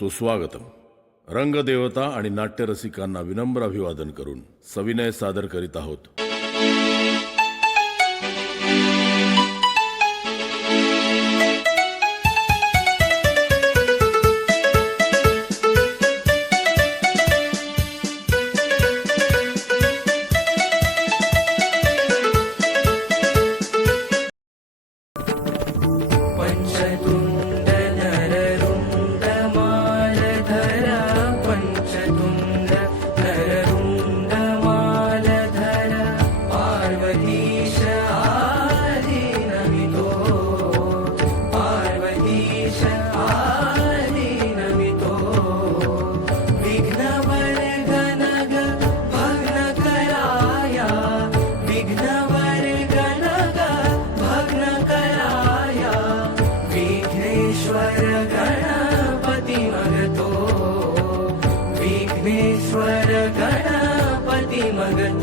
सुस्वागतम. रंगदेवता आणि नाट्यरसिकांना विनम्र अभिवादन करून सविनय सादर करीत आहोत. पञ्चतुण्ड പരമേശ്വര ഗണപതി മകൻ